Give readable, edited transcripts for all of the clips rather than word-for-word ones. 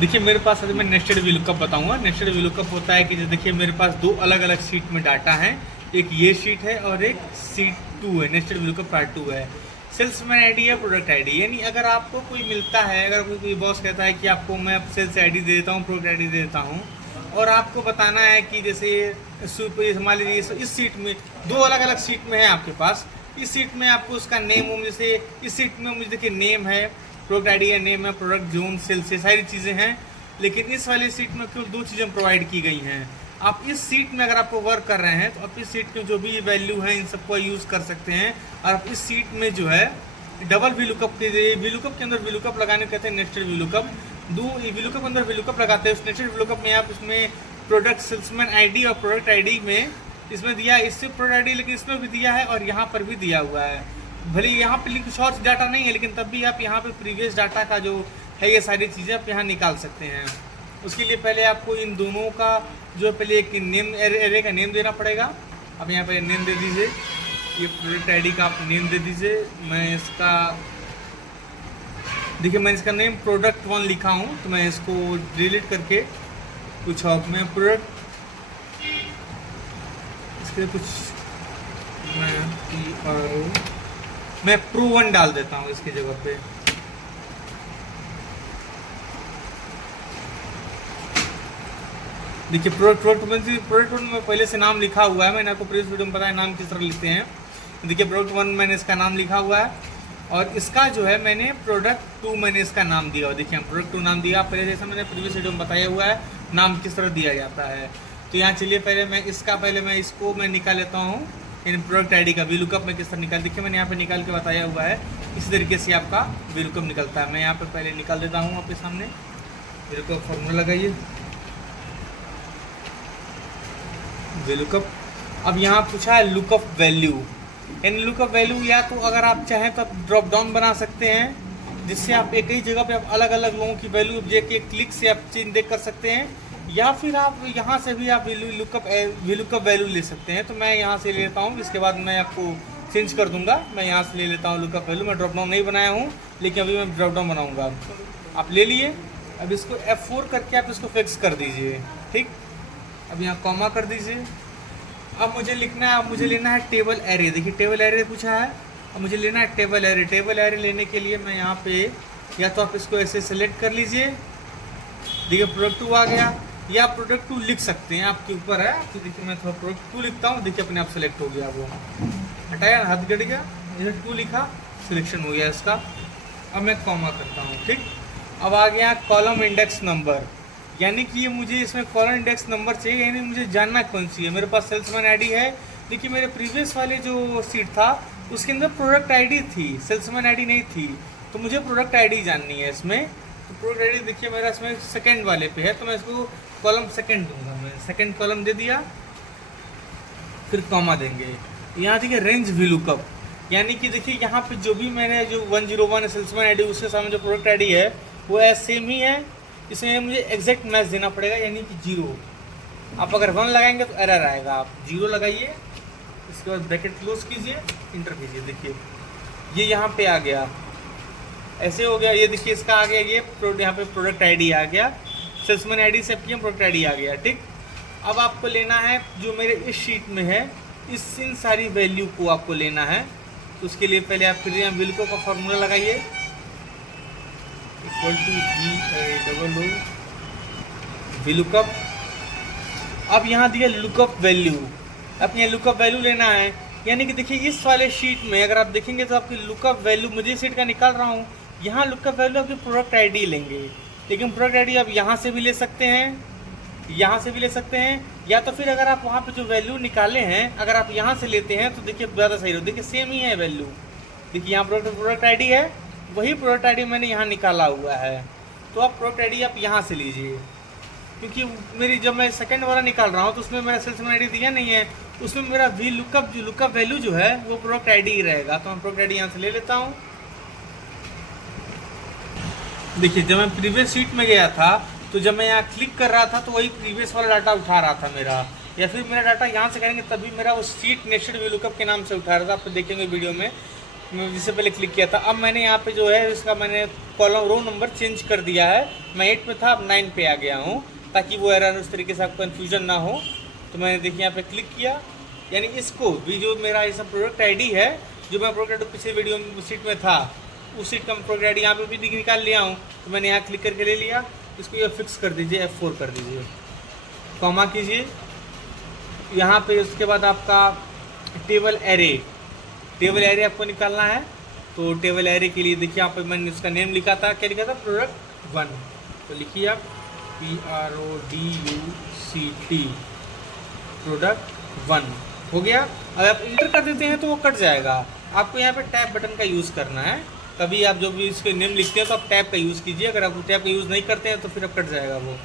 देखिए मेरे पास अभी मैं नेस्टेड VLOOKUP बताऊंगा। नेस्टेड VLOOKUP होता है कि जो देखिए मेरे पास दो अलग अलग शीट में डाटा है, एक ये शीट है और एक शीट 2 है, नेस्टेड VLOOKUP पार्ट 2 है। सेल्समैन आईडी है, प्रोडक्ट आईडी, यानी अगर आपको कोई मिलता है, अगर कोई बॉस कहता है कि आपको मैं सेल्स आईडी दे देता हूँ, प्रोडक्ट आईडी दे देता हूँ, और आपको बताना है कि जैसे मान लीजिए इस सीट में दो अलग अलग सीट में है आपके पास, इस सीट में आपको उसका नेम हो, जैसे इस सीट में मुझे देखिए नेम है, प्रोडक्ट आईडी है, नेम है, प्रोडक्ट जोन, सेल्स, ये सारी चीज़ें हैं, लेकिन इस वाली सीट में केवल दो चीज़ें प्रोवाइड की गई हैं। आप इस सीट में अगर आपको वर्क कर रहे हैं तो आप इस सीट के जो भी वैल्यू है इन सबको यूज़ कर सकते हैं, और आप इस सीट में जो है डबल VLOOKUP के VLOOKUP के अंदर VLOOKUप लगाने कहते हैं नेस्टेड VLOOKUप। दो VLOOKUप के अंदर VLOOKUप लगाते हैं, उस नेस्टेड VLOOKUप में आप इसमें प्रोडक्ट सेल्समैन आईडी और प्रोडक्ट आईडी में इसमें दिया, इससे प्रोडक्ट आईडी लेकिन इसमें भी दिया है और यहाँ पर भी दिया हुआ है। भले यहाँ पे कुछ और डाटा नहीं है, लेकिन तब भी आप यहाँ पे प्रीवियस डाटा का जो है ये सारी चीज़ें आप यहाँ निकाल सकते हैं। उसके लिए पहले आपको इन दोनों का जो पहले एक नेम एरे का नेम देना पड़ेगा। अब यहाँ पे नेम दे दीजिए, ये प्रोडक्ट आईडी का आप नेम दे दीजिए। मैं इसका देखिए मैंने इसका नेम प्रोडक्ट 1 लिखा हूँ, तो मैं इसको डिलीट करके कुछ और मैं प्रोडक्ट इसके कुछ मैं प्रो 1 डाल देता हूँ इसकी जगह पे। देखिए प्रोडक्ट वन में पहले से नाम लिखा हुआ है, मैंने आपको प्रीवियस वीडियो में बताया नाम किस तरह लिखते हैं। देखिए प्रोडक्ट 1 मैंने इसका नाम लिखा हुआ है, और इसका जो है मैंने प्रोडक्ट 2 मैंने इसका नाम दिया। और देखिए प्रोडक्ट 2 नाम दिया, पहले जैसा मैंने प्रीवियस वीडियो में बताया हुआ है नाम किस तरह दिया जाता है। तो यहाँ चलिए पहले मैं इसको निकाल लेता हूँ, इन प्रोडक्ट आईडी का VLOOKUP में किस तरह निकाल, देखिए मैंने यहाँ पे निकाल के बताया हुआ है, इसी तरीके से आपका VLOOKUP निकलता है। मैं यहाँ पे पहले निकाल देता हूँ आपके सामने। VLOOKUP फॉर्मूला लगाइए, VLOOKUP। अब यहाँ पूछा है लुकअप वैल्यू, यानी लुकअप वैल्यू या तो अगर आप चाहें तो आप ड्रॉप डाउन बना सकते हैं, जिससे आप एक ही जगह पे आप अलग अलग लोगों की वैल्यू एक क्लिक से आप चेंज देख कर सकते हैं, या फिर आप यहाँ से भी आप VLOOKUP वैल्यू ले सकते हैं। तो मैं यहाँ से ले लेता हूँ, इसके बाद मैं आपको चेंज कर दूंगा। मैं यहाँ से ले लेता हूँ लुकअप वैल्यू, मैं ड्रॉप डाउन नहीं बनाया हूँ, लेकिन अभी मैं ड्रॉप डाउन बनाऊँगा। आप ले लिए, अब इसको F4 करके आप इसको फिक्स कर दीजिए, ठीक। अब यहाँ कॉमा कर दीजिए। अब मुझे लिखना है, अब मुझे लेना है टेबल एरे। देखिए टेबल एरे पूछा है, अब मुझे लेना है टेबल एरे। टेबल एरे लेने के लिए मैं यहाँ पे या तो आप इसको ऐसे सेलेक्ट कर लीजिए, देखिए प्रोडक्ट 2 आ गया, या प्रोडक्ट 2 लिख सकते हैं, आपके ऊपर है। तो देखिए मैं थोड़ा प्रोडक्ट 2 लिखता हूँ, देखिए अपने आप सेलेक्ट हो गया, वो हटाया हाथ गड़ गया, जैसे 2 लिखा सिलेक्शन हो गया इसका। अब मैं कॉमा करता हूँ, ठीक। अब आ गया कॉलम इंडेक्स नंबर, यानी कि ये मुझे इसमें कॉलम इंडेक्स नंबर चाहिए, यानी मुझे जानना कौन सी है। मेरे पास सेल्समैन आईडी है, देखिए मेरे प्रीवियस वाले जो सीट था उसके अंदर प्रोडक्ट आईडी थी, सेल्समैन आईडी नहीं थी, तो मुझे प्रोडक्ट आईडी जाननी है इसमें। तो प्रोडक्ट आईडी देखिए मेरा इसमें सेकंड वाले पे है, तो मैं इसको कॉलम सेकंड दूंगा, मैं सेकंड कॉलम दे दिया, फिर कॉमा देंगे। यहाँ देखिए रेंज VLOOKUP, यानी कि देखिए यहाँ पे जो भी मैंने जो 101 सेल्समैन आईडी उसके सामने जो प्रोडक्ट आईडी है वो सेम ही है, इसमें मुझे एग्जैक्ट मैच देना पड़ेगा, यानी कि 0। आप अगर 1 लगाएंगे तो एरर आएगा, आप 0 लगाइए, इसके बाद ब्रैकेट क्लोज कीजिए, इंटर कीजिए। देखिए ये यहाँ पे आ गया, ऐसे हो गया। ये देखिए इसका आ गया, ये यहाँ पे प्रोडक्ट आईडी आ गया, सेल्समैन आईडी से PM प्रोडक्ट आईडी आ गया, ठीक। अब आपको लेना है जो मेरे इस शीट में है, इन सारी वैल्यू को आपको लेना है। तो उसके लिए पहले आप फिर VLOOKUP का फॉर्मूला लगाइए, इक्वल टू VLOOKUP। अब यहाँ दिया लुकअप वैल्यू, अब यहाँ लुकअप वैल्यू लेना है, यानी कि देखिए इस वाले शीट में अगर आप देखेंगे तो आपकी लुकअप वैल्यू, मुझे सीट का निकाल रहा हूँ, यहाँ लुकअप वैल्यू आपकी प्रोडक्ट आईडी लेंगे, लेकिन प्रोडक्ट आईडी आप यहाँ से भी ले सकते हैं, यहाँ से भी ले सकते हैं, या तो फिर अगर आप वहाँ पे जो वैल्यू निकाले हैं अगर आप यहाँ से लेते हैं तो देखिए ज़्यादा सही हो। देखिए सेम ही है वैल्यू, देखिए यहाँ प्रोडक्ट आईडी है, वही प्रोडक्ट आईडी मैंने यहाँ निकाला हुआ है। तो आप प्रोडक्ट आईडी आप यहाँ से लीजिए, क्योंकि मेरी जब मैं सेकंड वाला निकाल रहा हूँ तो उसमें मेरा सेल्समैन आईडी दिया नहीं है, उसमें मेरा लुकअप वैल्यू जो है वो प्रोडक्ट आईडी ही रहेगा। तो मैं प्रोडक्ट आईडी यहाँ से ले लेता हूँ। देखिए जब मैं प्रीवियस शीट में गया था तो जब मैं यहाँ क्लिक कर रहा था तो वही प्रीवियस वाला डाटा उठा रहा था मेरा, या फिर मेरा डाटा यहाँ से करेंगे तभी मेरा वो शीट नेस्टेड VLOOKUP के नाम से उठा रहा था। आप देखेंगे वीडियो में मैं जिससे पहले क्लिक किया था। अब मैंने यहाँ पे जो है इसका मैंने कॉलम रो नंबर चेंज कर दिया है। मैं 8 में था, अब 9 पे आ गया हूँ, ताकि वो एरर उस तरीके से आपको कन्फ्यूजन ना हो। तो मैंने देखिए यहाँ पे क्लिक किया, यानी इसको भी जो मेरा ये सब प्रोडक्ट आईडी है, जो मैं प्रोडक्ट पिछले वीडियो में सीट में था, उस सीट का प्रोडक्ट आईडी यहाँ पे भी निकाल लिया हूँ। तो मैंने यहाँ क्लिक करके ले लिया। इसको ये फिक्स कर दीजिए, F4 कर दीजिए, कॉमा कीजिए यहाँ पे। उसके बाद आपका टेबल एरे आपको निकालना है। तो टेबल एरे के लिए देखिए यहाँ पे मैंने उसका नेम लिखा था, क्या लिखा था, प्रोडक्ट 1। तो लिखिए आप PRODUCT, प्रोडक्ट 1 हो गया। अगर आप इंटर कर देते हैं तो वो कट जाएगा। आपको यहाँ पे टैब बटन का यूज़ करना है। कभी आप जो भी इसके नेम लिखते हैं तो आप टैब का यूज़ कीजिए। अगर आप टैब का यूज़ नहीं करते हैं तो फिर अब कट जाएगा वो,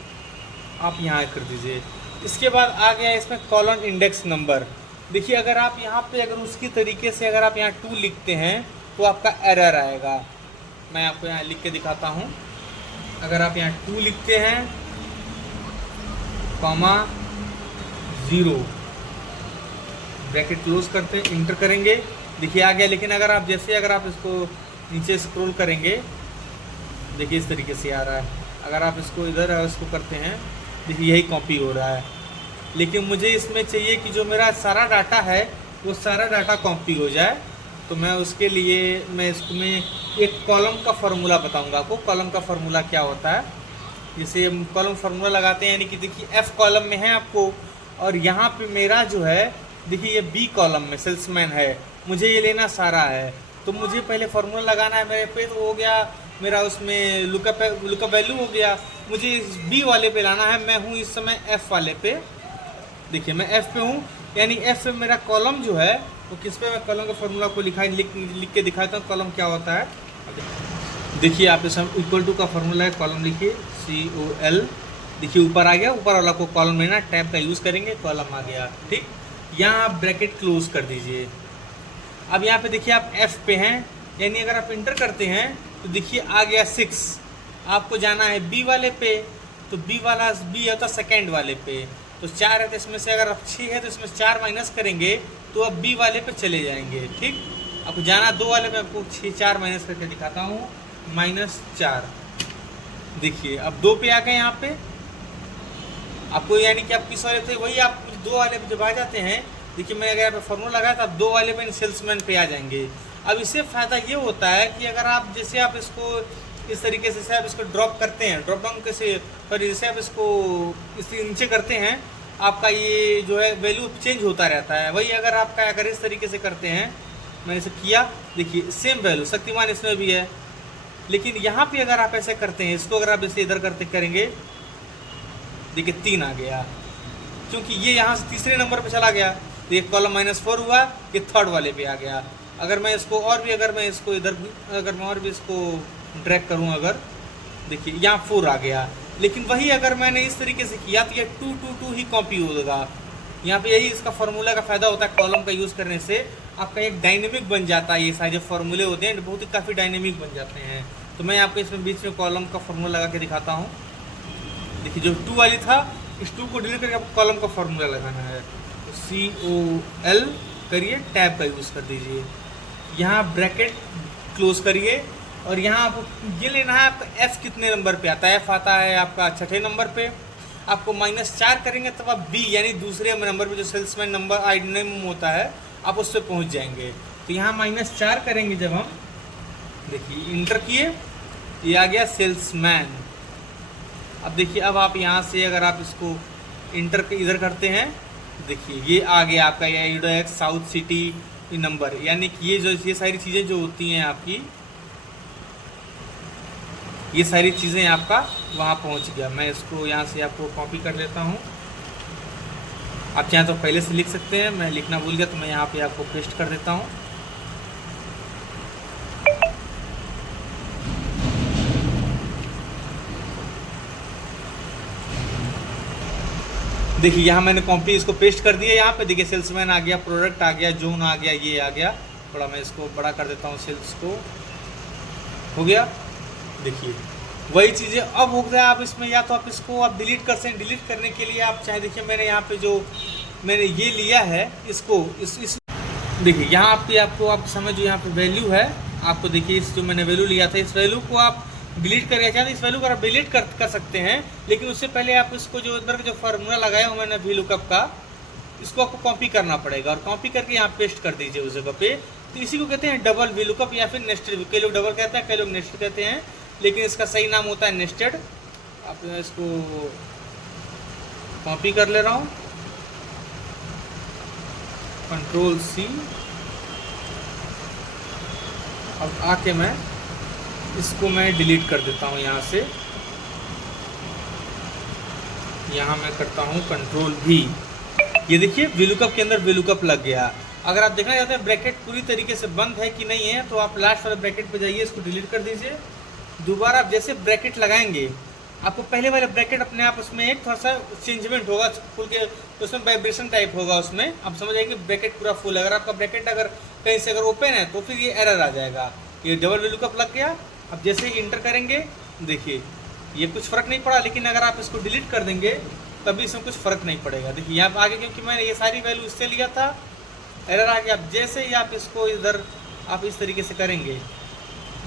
आप यहाँ कर दीजिए। इसके बाद आ गया इसमें कॉलम इंडेक्स नंबर। देखिए अगर आप यहाँ पे अगर उसकी तरीके से अगर आप यहाँ 2 लिखते हैं तो आपका एरर आएगा। मैं आपको यहाँ लिख के दिखाता हूँ। अगर आप यहाँ 2 लिखते हैं, कॉमा 0, ब्रैकेट क्लोज करते हैं, इंटर करेंगे, देखिए आ गया। लेकिन अगर आप इसको नीचे स्क्रॉल करेंगे, देखिए इस तरीके से आ रहा है। अगर आप इसको इधर इसको करते हैं, देखिए यही कॉपी हो रहा है। लेकिन मुझे इसमें चाहिए कि जो मेरा सारा डाटा है वो सारा डाटा कॉपी हो जाए। तो मैं उसके लिए मैं एक कॉलम का फार्मूला बताऊंगा आपको। कॉलम का फार्मूला क्या होता है, जैसे हम कॉलम फार्मूला लगाते हैं, यानी कि देखिए F कॉलम में है आपको, और यहाँ पे मेरा जो है देखिए ये B कॉलम में सेल्समैन है, मुझे ये लेना सारा है। तो मुझे पहले फार्मूला लगाना है मेरे पे, तो हो गया मेरा उसमें लुकअप वैल्यू हो गया। मुझे इस B वाले पे लाना है, मैं हूँ इस समय F वाले पे। देखिए मैं F पे हूँ, यानी F पे मेरा कॉलम जो है वो किस पे, मैं कॉलम का फार्मूला को लिख के दिखाता हूँ कॉलम क्या होता है। देखिए आप इसमें इक्वल टू का फार्मूला है, कॉलम लिखिए COL, देखिए ऊपर आ गया। ऊपर वाला को कॉलम लेना, टैब का यूज़ करेंगे, कॉलम आ गया, ठीक। यहाँ आप ब्रैकेट क्लोज कर दीजिए। अब यहाँ पे देखिए आप F पे हैं, यानी अगर आप इंटर करते हैं तो देखिए आ गया 6। आपको जाना है B वाले पे, तो B होता सेकेंड वाले पे। तो 4 है, तो इसमें से अगर आप 6 है तो इसमें 4 माइनस करेंगे तो अब B वाले पे चले जाएंगे, ठीक। आपको जाना 2 वाले पे, आपको 4 माइनस करके दिखाता हूँ, -4। देखिए अब 2 पे आ गए यहाँ पे आपको, यानी कि आप किस वाले थे वही आप 2 वाले पे जब आ जाते हैं, देखिए मैंने अगर यहाँ पे फार्मूला लगाया तो आप 2 वाले पे सेल्समैन पे आ जाएंगे। अब इससे फ़ायदा ये होता है कि अगर आप जैसे आप इसको इस तरीके से आप इसको ड्रॉप करते हैं, ड्रॉप डाउन कैसे, और जैसे आप इसको इसके नीचे करते हैं, आपका ये जो है वैल्यू चेंज होता रहता है। वही अगर आपका अगर इस तरीके से करते हैं, मैंने इसे किया, देखिए सेम वैल्यू शक्तिमान इसमें भी है। लेकिन यहाँ पे अगर आप ऐसे करते हैं, इसको अगर आप इसे इधर करेंगे, देखिए 3 आ गया, क्योंकि ये यहाँ से तीसरे नंबर पे चला गया। तो ये कॉलम -4 हुआ, ये थर्ड वाले पे आ गया। अगर मैं इसको और भी अगर मैं इसको इधर अगर मैं और भी इसको ड्रैग करूँ, अगर देखिए यहाँ 4 आ गया। लेकिन वही अगर मैंने इस तरीके से किया तो ये 2 2 2 ही कॉपी होगा। यहाँ पे यही इसका फार्मूला का फ़ायदा होता है, कॉलम का यूज़ करने से आपका एक डायनेमिक बन जाता है। ये सारे जो फार्मूले होते हैं बहुत ही काफ़ी डायनेमिक बन जाते हैं। तो मैं आपको इसमें बीच में कॉलम का फार्मूला लगा के दिखाता हूँ। देखिए जो 2 वाली था, इस 2 को डिलीट करके आपको कॉलम का फार्मूला लगाना है। तो COL करिए, टैब का यूज़ कर दीजिए, यहाँ ब्रैकेट क्लोज करिए, और यहाँ आपको ये लेना है आपका F कितने नंबर पे आता है। F आता है आपका 6ठे नंबर पे। आपको -4 करेंगे तब आप B यानी दूसरे नंबर पे जो सेल्समैन नंबर आईडी नेम होता है, आप उस पर पहुँच जाएंगे। तो यहाँ -4 करेंगे जब हम, देखिए इंटर किए, ये आ गया सेल्समैन। अब देखिए अब आप यहाँ से अगर आप इसको इंटर इधर करते हैं, देखिए ये आ गया आपका ये साउथ सिटी नंबर, यानी कि ये सारी चीज़ें जो होती हैं आपकी, ये सारी चीज़ें आपका वहाँ पहुँच गया। मैं इसको यहाँ से आपको कॉपी कर लेता हूँ। आप चाहें तो पहले से लिख सकते हैं, मैं लिखना भूल गया तो मैं यहाँ पे आपको पेस्ट कर देता हूँ। देखिए यहाँ मैंने कॉपी इसको पेस्ट कर दिया। यहाँ पे देखिए सेल्समैन आ गया, प्रोडक्ट आ गया, जोन आ गया, ये आ गया। थोड़ा मैं इसको बड़ा कर देता हूँ, सेल्स को हो गया। देखिए वही चीज़ें अब हो गया। आप इसमें या तो आप इसको आप डिलीट कर सकते हैं। डिलीट करने के लिए आप चाहे देखिए मैंने यहाँ पे जो मैंने ये लिया है, इसको इस देखिए यहाँ आपको आप समझ जो यहाँ पे वैल्यू है, आपको देखिए इस जो मैंने वैल्यू लिया था, इस वैल्यू को आप डिलीट करना चाहते हैं, इस वैल्यू को आप डिलीट कर सकते हैं, लेकिन उससे पहले आप इसको जो अंदर का जो फार्मूला लगाया हूँ मैंने वी लुकअप का, इसको आपको कॉपी करना पड़ेगा और कॉपी करके यहाँ पेस्ट कर दीजिए उस जगह पे। तो इसी को कहते हैं डबल वी लुकअप या फिर नेस्टेड। कई लोग डबल कहते हैं, कई लोग नेस्टेड कहते हैं, लेकिन इसका सही नाम होता है नेस्टेड। आप इसको कॉपी कर ले रहा हूँ, कंट्रोल सी। अब आके मैं इसको डिलीट कर देता हूँ यहाँ से। यहाँ मैं करता हूँ कंट्रोल भी। ये देखिए वीलुकअप के अंदर वीलुकअप लग गया। अगर आप देखना चाहते हैं ब्रैकेट पूरी तरीके से बंद है कि नहीं है, तो आप लास्ट वाले ब्रैकेट पे जाइए, इसको डिलीट कर दीजिए। दोबारा आप जैसे ब्रैकेट लगाएंगे, आपको पहले वाले ब्रैकेट अपने आप उसमें एक थोड़ा सा चेंजमेंट होगा, फुल के उसमें वाइब्रेशन टाइप होगा, उसमें आप समझ आएंगे ब्रैकेट पूरा फुल। अगर आपका ब्रैकेट अगर कहीं से अगर ओपन है तो फिर ये एरर आ जाएगा। ये डबल वीलुकअप लग गया। अब जैसे ही इंटर करेंगे, देखिए ये कुछ फ़र्क नहीं पड़ा, लेकिन अगर आप इसको डिलीट कर देंगे तभी इसमें कुछ फ़र्क नहीं पड़ेगा। देखिए यहाँ आगे, क्योंकि मैंने ये सारी वैल्यू इससे लिया था, एरर आ गया। अब जैसे ही आप इसको इधर आप इस तरीके से करेंगे,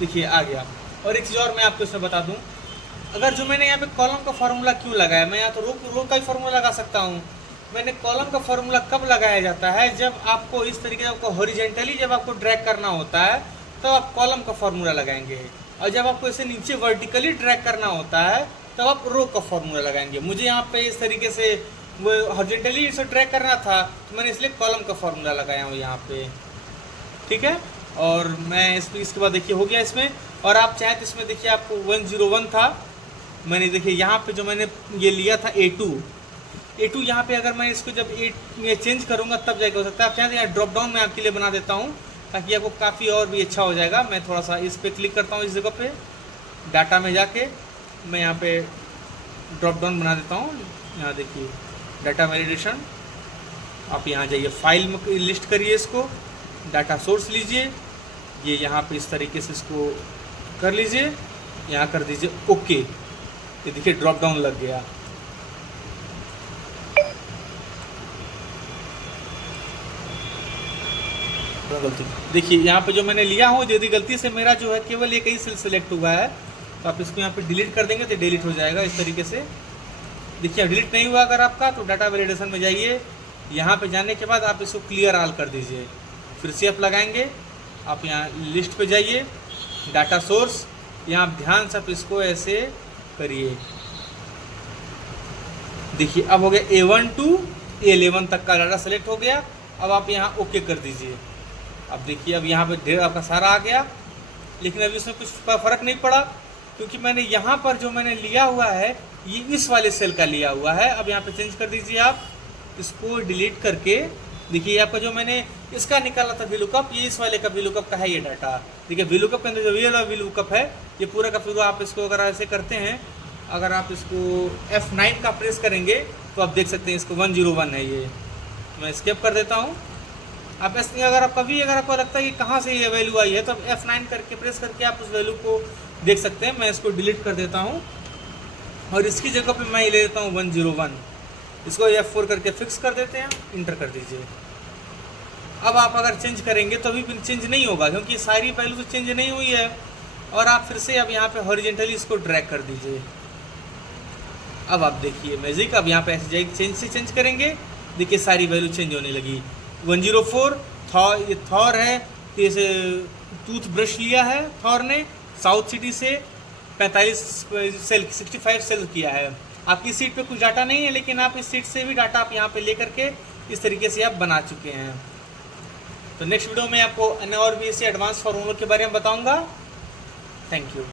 देखिए आ गया। और एक चीज़ और मैं आपको इसमें बता दूँ, अगर जो मैंने यहाँ पे कॉलम का फार्मूला क्यों लगाया, मैं यहाँ तो रो का ही फार्मूला लगा सकता हूँ। मैंने कॉलम का फार्मूला कब लगाया जाता है, जब आपको इस तरीके से आपको हॉरिजेंटली जब आपको ड्रैग करना होता है तब आप कॉलम का फार्मूला लगाएंगे, और जब आपको इसे नीचे वर्टिकली ड्रैग करना होता है तब आप रो का फार्मूला लगाएंगे। मुझे यहाँ पे इस तरीके से वो हॉरिजेंटली इसे ड्रैग करना था, तो मैंने इसलिए कॉलम का फार्मूला लगाया हूँ यहाँ पे, ठीक है। और मैं इसके बाद देखिए हो गया इसमें। और आप चाहें तो इसमें देखिए आपको 101 था, मैंने देखिए यहाँ पे जो मैंने ये लिया था A2 यहाँ पे, अगर मैं इसको जब 8 में चेंज करूँगा तब जाके हो सकता है। आप चाहें तो यहाँ ड्रॉप डाउन मैं आपके लिए बना देता हूँ ताकि आपको काफ़ी और भी अच्छा हो जाएगा। मैं थोड़ा सा इस पर क्लिक करता हूँ, इस जगह पे डाटा में जाके मैं यहाँ पे ड्रॉप डाउन बना देता हूँ। यहाँ देखिए डाटा वैलिडेशन, आप यहाँ जाइए फाइल में लिस्ट करिए, इसको डाटा सोर्स लीजिए, ये यहाँ पे इस तरीके से इसको कर लीजिए, यहाँ कर दीजिए ओके। ये देखिए ड्रॉप डाउन लग गया। गलती देखिए यहाँ पे जो मैंने लिया हूँ, यदि गलती से मेरा जो है केवल एक ही सेल सेलेक्ट हुआ है, तो आप इसको यहाँ पे डिलीट कर देंगे तो डिलीट हो जाएगा इस तरीके से। देखिए डिलीट नहीं हुआ अगर आपका, तो डाटा वैलिडेशन में जाइए, यहाँ पे जाने के बाद आप इसको क्लियर ऑल कर दीजिए, फिर से आप लगाएंगे, आप यहाँ लिस्ट पे जाइए, डाटा सोर्स, यहाँ ध्यान से आप इसको ऐसे करिए। देखिए अब हो गया A1 to A11 तक का डाटा सेलेक्ट हो गया। अब आप यहाँ ओके कर दीजिए। अब देखिए अब यहाँ पे ढेर आपका सारा आ गया, लेकिन अभी उसमें कुछ फ़र्क नहीं पड़ा, क्योंकि मैंने यहाँ पर जो मैंने लिया हुआ है ये इस वाले सेल का लिया हुआ है। अब यहाँ पे चेंज कर दीजिए, आप इसको डिलीट करके देखिए आपका जो मैंने इसका निकाला था वीलुकअप, ये इस वाले का वीलुकअप का है ये डाटा। देखिए वीलुकअप के अंदर जो रियल वीलुकअप है ये पूरा का पूरा, आप इसको अगर ऐसे करते हैं, अगर आप इसको F9 का प्रेस करेंगे तो आप देख सकते हैं इसको 101 है ये। मैं स्किप कर देता हूँ। आप ऐसे अगर आप कभी अगर आपको लगता है कि कहाँ से ये वैल्यू आई है, तो आप F9 करके प्रेस करके आप उस वैल्यू को देख सकते हैं। मैं इसको डिलीट कर देता हूँ और इसकी जगह पे मैं ले लेता हूँ 101। इसको F4 करके फिक्स कर देते हैं, इंटर कर दीजिए। अब आप अगर चेंज करेंगे तो अभी भी चेंज नहीं होगा, क्योंकि सारी वैल्यू तो चेंज नहीं हुई है। और आप फिर से अब यहाँ पे हॉरिजेंटली इसको ड्रैग कर दीजिए। अब आप देखिए मैजिक, अब यहाँ पे ऐसे जाइए चेंज करेंगे, देखिए सारी वैल्यू चेंज होने लगी। 104 ये थॉर है, तो इसे टूथ ब्रश लिया है थॉर ने साउथ सिटी से 65 सेल किया है। आपकी सीट पे कुछ डाटा नहीं है, लेकिन आप इस सीट से भी डाटा आप यहाँ पे ले करके इस तरीके से आप बना चुके हैं। तो नेक्स्ट वीडियो में आपको अन्य और भी इसे एडवांस फार्मूलों के बारे में बताऊंगा। Thank you.